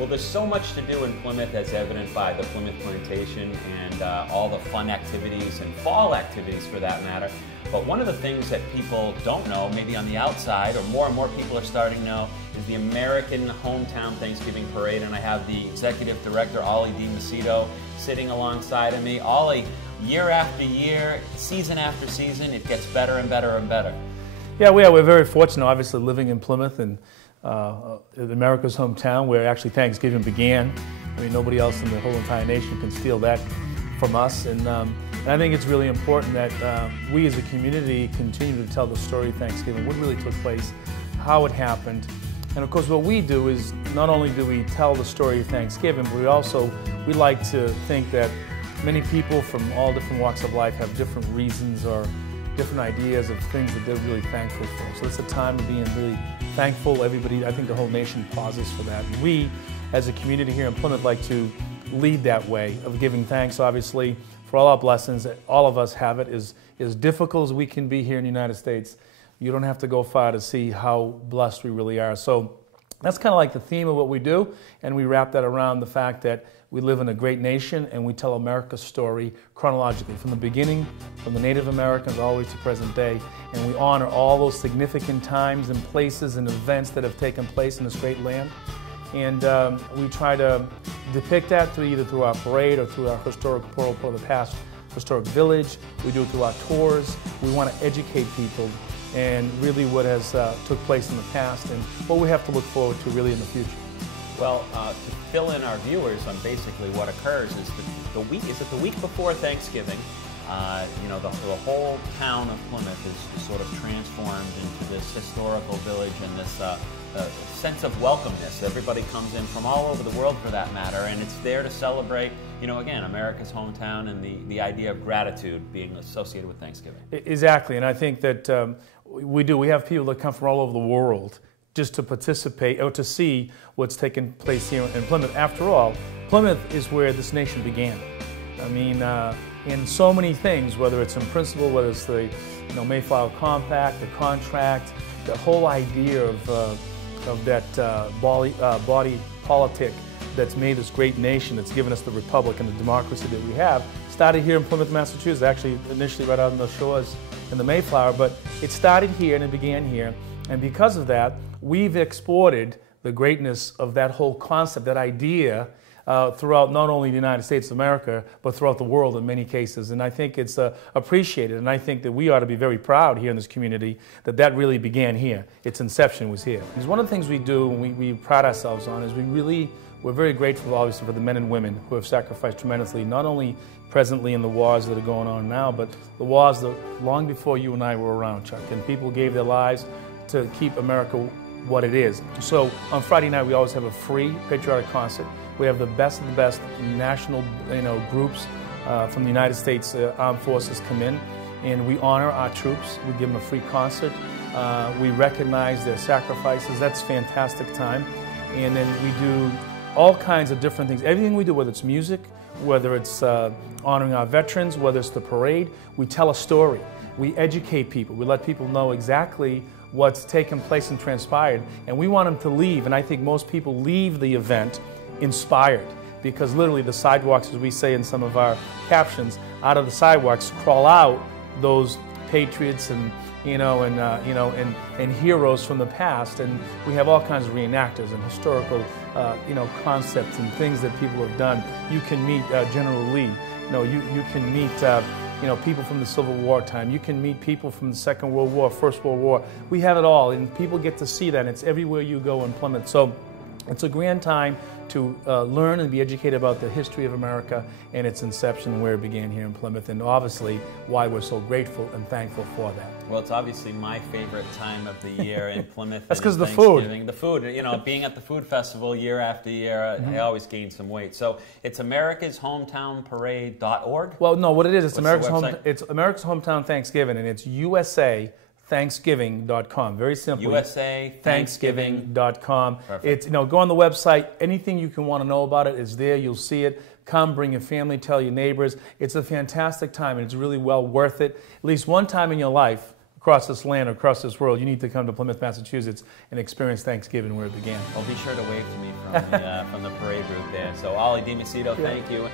Well, there's so much to do in Plymouth, as evident by the Plymouth Plantation and all the fun activities and fall activities for that matter. But one of the things that people don't know, maybe on the outside, or more and more people are starting to know, is the American Hometown Thanksgiving Parade. And I have the Executive Director, Olly Demacedo, sitting alongside of me. Olly, year after year, season after season, it gets better and better and better. Yeah, we're very fortunate, obviously, living in Plymouth and America's hometown, where actually Thanksgiving began. I mean, nobody else in the whole entire nation can steal that from us. And I think it's really important that we as a community continue to tell the story of Thanksgiving, what really took place, how it happened. And of course, what we do is not only do we tell the story of Thanksgiving, but we like to think that many people from all different walks of life have different reasons or different ideas of things that they're really thankful for. So it's a time of being really thankful. Everybody, I think the whole nation pauses for that. And we, as a community here in Plymouth, like to lead that way of giving thanks, obviously, for all our blessings. All of us have it. As difficult as we can be here in the United States, you don't have to go far to see how blessed we really are. So that's kind of like the theme of what we do, and we wrap that around the fact that we live in a great nation and we tell America's story chronologically, from the beginning, from the Native Americans always to present day, and we honor all those significant times and places and events that have taken place in this great land. And we try to depict that either through our parade or through our historic portal for the past historic village. We do it through our tours. We want to educate people and really what has took place in the past and what we have to look forward to really in the future. Well, to fill in our viewers on basically what occurs is the week before Thanksgiving. The whole town of Plymouth is sort of transformed into this historical village and this sense of welcomeness. Everybody comes in from all over the world, for that matter, and it's there to celebrate, again, America's hometown and the idea of gratitude being associated with Thanksgiving. Exactly, and I think that we have people that come from all over the world just to participate or to see what's taking place here in Plymouth. After all, Plymouth is where this nation began. I mean, in so many things, whether it's in principle, whether it's the Mayflower Compact, the contract, the whole idea of that body politic that's made this great nation, that's given us the republic and the democracy that we have, started here in Plymouth, Massachusetts, actually initially right out on the shores in the Mayflower, but it started here and it began here. And because of that, we've exported the greatness of that whole concept, that idea, throughout not only the United States of America, but throughout the world in many cases. And I think it's appreciated, and I think that we ought to be very proud here in this community that that really began here. Its inception was here. Because one of the things we do and we pride ourselves on is we're very grateful, obviously, for the men and women who have sacrificed tremendously, not only presently in the wars that are going on now, but the wars that long before you and I were around, Chuck, and people gave their lives to keep America what it is. So on Friday night, we always have a free patriotic concert. We have the best of the best national groups from the United States Armed Forces come in, and we honor our troops. We give them a free concert. We recognize their sacrifices. That's a fantastic time. And then we do all kinds of different things. Everything we do, whether it's music, whether it's honoring our veterans, whether it's the parade, we tell a story. We educate people. We let people know exactly what's taken place and transpired, and we want them to leave, and I think most people leave the event inspired, because literally the sidewalks, as we say in some of our captions, out of the sidewalks crawl out those patriots and heroes from the past, and we have all kinds of reenactors and historical concepts and things that people have done. You can meet General Lee. You can meet people from the Civil War time. You can meet people from the Second World War, First World War. We have it all, and people get to see that, and it's everywhere you go in Plymouth. So it's a grand time to learn and be educated about the history of America and its inception and where it began here in Plymouth, and obviously why we're so grateful and thankful for that. Well, it's obviously my favorite time of the year in Plymouth. That's because of the food. The food, being at the food festival year after year, I always gain some weight. So it's americashometownparade.org? Well, no, what it is, it's America's Hometown Thanksgiving, and it's USA Thanksgiving.com. Very simply. USAThanksgiving.com. It's, go on the website. Anything you can want to know about it is there. You'll see it. Come, bring your family, tell your neighbors. It's a fantastic time, and it's really well worth it. At least one time in your life across this land, across this world, you need to come to Plymouth, Massachusetts and experience Thanksgiving where it began. Well, be sure to wave to me from the parade route there. So, Olly Demacedo, thank you.